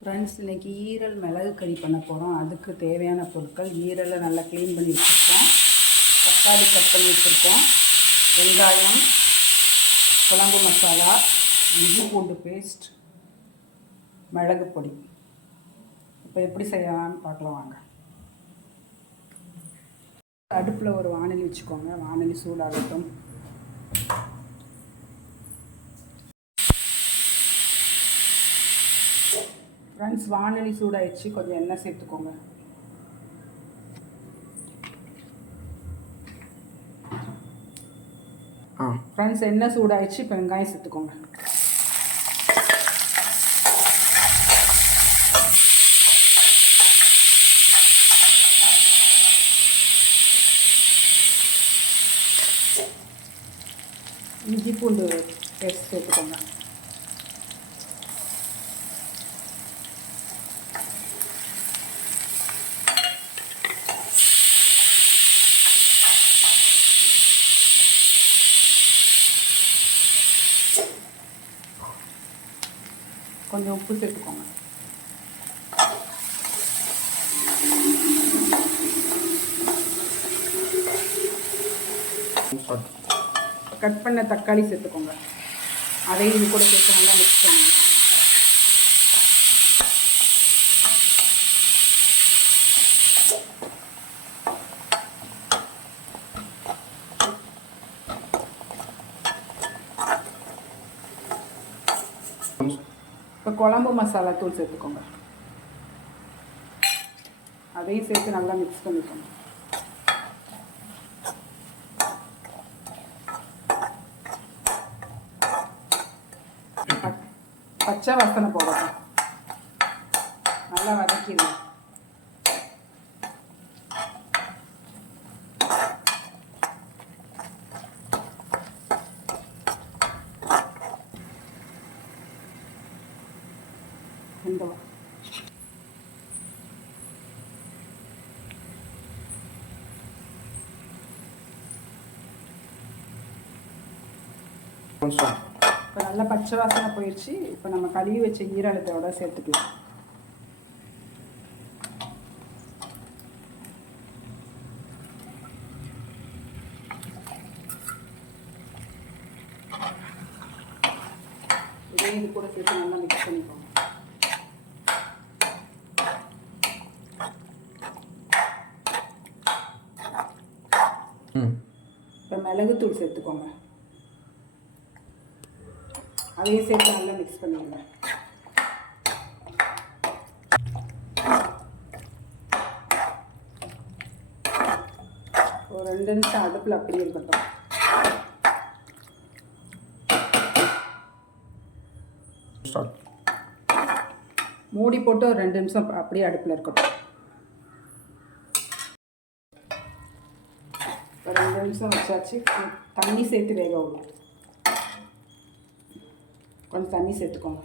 Friends இன்றைக்கி ஈரல் மிளகு கறி பண்ண போகிறோம் அதுக்கு தேவையான பொருட்கள் ஈரலை நல்லா க்ளீன் பண்ணி வச்சுருக்கோம். தக்காளி கட் பண்ணி வச்சுருக்கோம். வெங்காயம் குழம்பு மசாலா இஞ்சி பூண்டு பேஸ்ட் மிளகு பொடி. இப்போ எப்படி செய்யலாம்னு பார்க்கலாம் வாங்க. அடுப்பில் ஒரு வானலி வச்சுக்கோங்க. வானலி சூடாகட்டும். ஃப்ரெண்ட்ஸ் வானலி சூடாயிடுச்சு. கொஞ்சம் எண்ணெய் சேர்த்துக்கோங்க. ஃப்ரெண்ட்ஸ் எண்ணெய் சூடாயிடுச்சு. இப்போ வெங்காயம் சேர்த்துக்கோங்க. இஞ்சி பூண்டு பேஸ்ட் சேர்த்துக்கோங்க. கொஞ்சம் உப்பு சேர்த்துக்கோங்க. கட் பண்ண தக்காளி சேர்த்துக்கோங்க. அதையும் இது கூட சேர்த்து நல்லா மிக்ஸ் பண்ணுங்க. இப்போ குழம்பு மசாலா தூள் சேர்த்துக்கோங்க. அதையும் சேர்த்து நல்லா மிக்ஸ் பண்ணிக்கோங்க. பச்சை வாசனை போடணும். நல்லா வதக்கிடுங்க இந்த இப்போ நல்லா பச்சை வாசனை போயிடுச்சு இப்போ நம்ம கழுவி வச்ச ஈரலத்தோட சேர்த்துக்கலாம். இதையும் இது கூட சேர்த்து நல்லா மிக்ஸ் பண்ணிக்கோங்க. மிளகுத்தூள் சேர்த்துக்கோங்க. அதையும் சேர்த்து நல்லா மிக்ஸ் பண்ணிடுங்க. ஒரு ரெண்டு நிமிஷம் அடுப்பில் அப்படியே இருக்கட்டும். மூடி போட்டு ஒரு ரெண்டு நிமிஷம் அப்படியே அடுப்பில் இருக்கட்டும். ஒரு ரெண்டு நிமிஷம் வச்சாச்சு தண்ணி சேர்த்து வேக விடும் கொஞ்சம் தண்ணி சேர்த்துக்கோங்க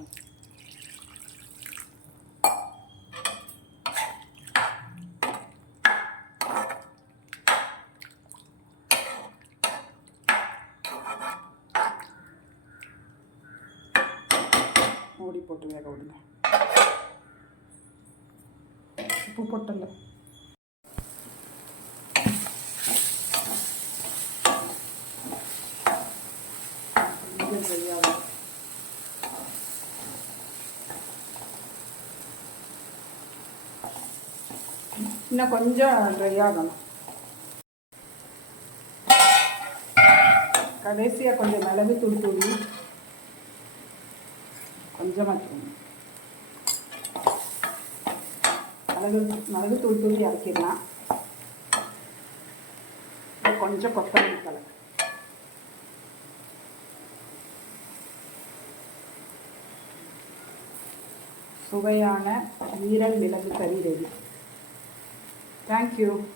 மூடி போட்டு வேக விடுங்க உப்பு போட்டல இன்னும் கொஞ்சம் ட்ரை ஆகணும். கடைசியாக கொஞ்சம் மிளகு தூள் தூவி கொஞ்சமாக தூணும் மிளகு மிளகு தூள் தூவி இறக்கிடலாம் கொஞ்சம் கொத்தமல்லி கலக்கு சுவையான ஈரல் மிளகு கறி ரெடி. Thank you.